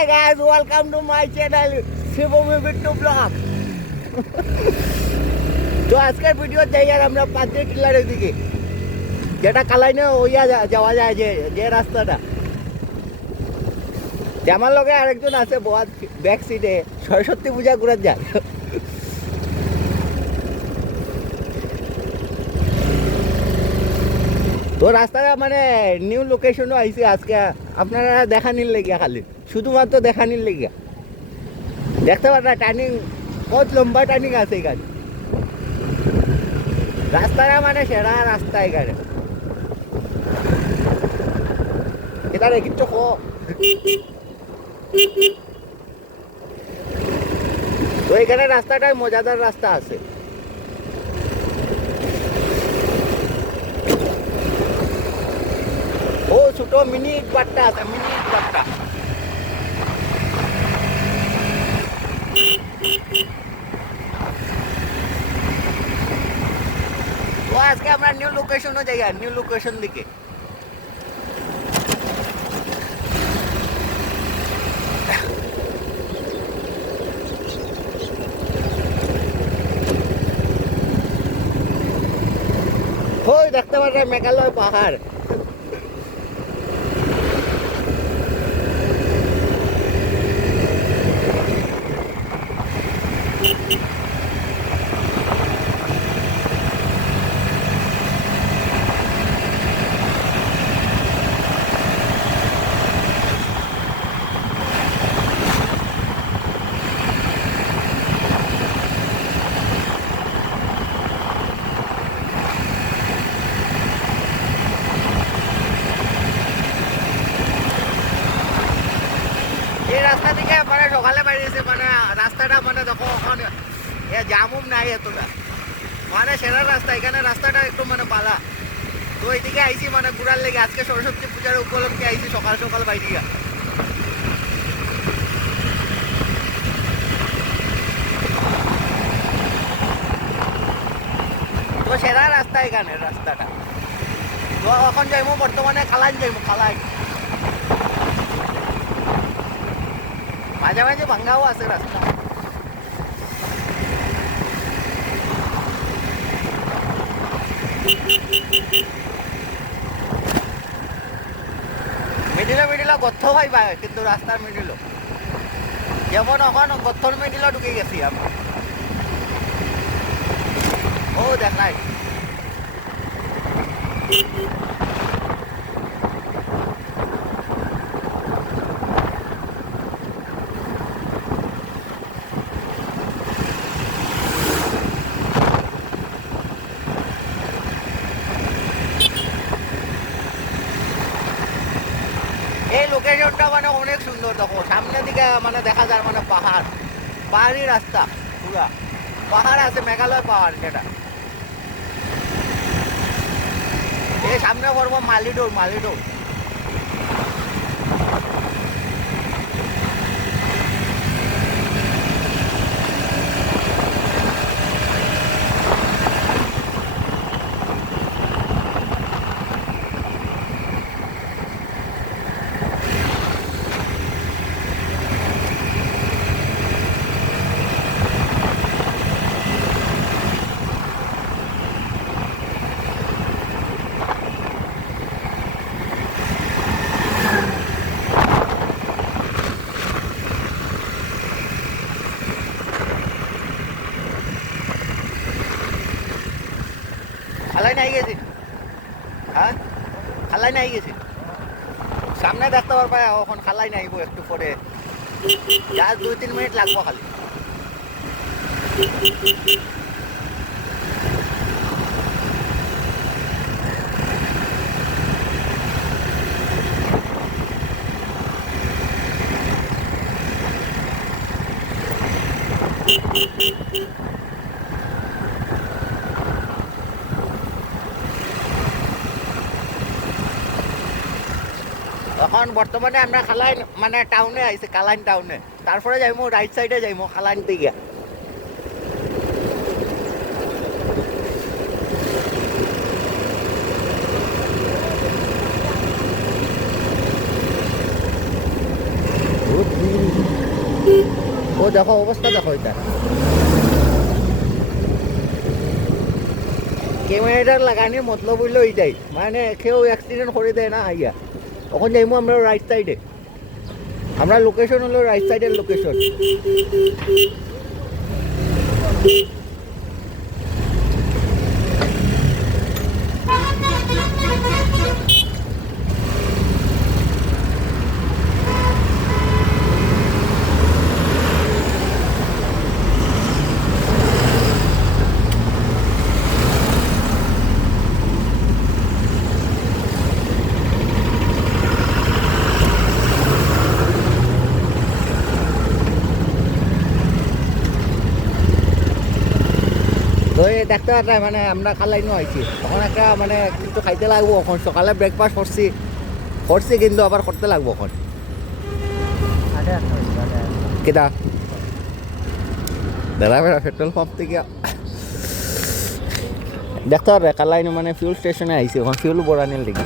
Hey guys, welcome to my channel Shivbhumi Bittu blog. তো আজকের ভিডিও যাই আর আমরা পাদ্রি টিলারের দিকে, যেটা কালাইনে হইয়া যাওয়া যায়, যে রাস্তাটা। আমার লগে আরেকজন আছে বহুত ব্যাক সিটে, সরস্বতী পূজা করে যায়। তো রাস্তাটা মানে নিউ লোকেশনও আইছে আজকে, আপনারা দেখা নিন লেগিয়া, খালি শুধুমাত্র দেখা নিন লেগিয়া। দেখতে পারা টার্নিং, বহুত লম্বা টার্নিং আছে এখানে। রাস্তাটা মানে সেরা রাস্তা এখানে। এখানে কিন্তু তো এখানে রাস্তাটাই মজাদার রাস্তা আছে। ও ছোট মিনি বাট্টা আছে, মিনি বাট্টা। তো আজকে আমরা নিউ লোকেশনও যাই, আর নিউ লোকেশন দিকে। ওই দেখতে পারেন মেঘালয় পাহাড়। এই রাস্তা থেকে মানে সকালে বেরিয়েছে, মানে রাস্তাটা মানে দেখো এখন জামুম নাই এতটা, মানে সেরা রাস্তা। এখানে রাস্তাটা একটু মানে পালা। তো এইদিকে আইসি মানে ঘুরার লেগে, আজকে সরস্বতী পূজার উপলক্ষে আইসি সকাল সকাল বাইরিয়া। তো সেরা রাস্তা এখানে রাস্তাটা। তো এখন যাইমো বর্তমানে খালাইন, যাইমো খালাইন। মাঝে মাঝে ভাঙ্গাও আছে রাস্তা। মিডিলে গর্ত পাইবা, কিন্তু রাস্তার মিডিল যেমন এখন গর্তর মিডিলে ঢুকে গেছি আমি। ও দেখাই এই লোকেশনটা মানে অনেক সুন্দর। দেখো সামনের দিকে মানে দেখা যায় মানে পাহাড়, পাহাড়ি রাস্তা পুরা। পাহাড় আছে, মেঘালয় পাহাড় যেটা। এই সামনে পড়বো মালিডোর, মালিডোর। খালাই নাই গেছি, হ্যাঁ খালাই নাই গেছি। সামনে দেখতে পারবা এখন খালাই নাইবো একটু পরে, জাস্ট 2-3 মিনিট লাগবো খালি। এখন বর্তমানে আমরা খালাইন মানে টাউনে আইছি, কালাইন টাউনে। তারপরে যাইমো রাইট সাইডে, যাইমো খালাইন দিকে। দেখো অবস্থা দেখো এটা ক্যামেরাটার লাগানোর মতলব হইলো এইটাই মানে কেউ অ্যাক্সিডেন্ট করে দেয় না আইয়া তখন যাইমু আমরা রাইট সাইডে আমরা লোকেশন হলো রাইট সাইডের লোকেশন তো এই দেখতে পাচ্ছি মানে আমরা খালাইনো আইছি তখন একটা মানে কিছু খাইতে লাগবো এখন সকালে ব্রেকফাস্ট করছি কিন্তু আবার করতে লাগবো এখন কেটা দাদা বেড়া পেট্রোল পাম্প থেকে দেখতে পারবে কালাইনো মানে ফিউল স্টেশনে আইছি এখন ফিউল ভরানির দিকে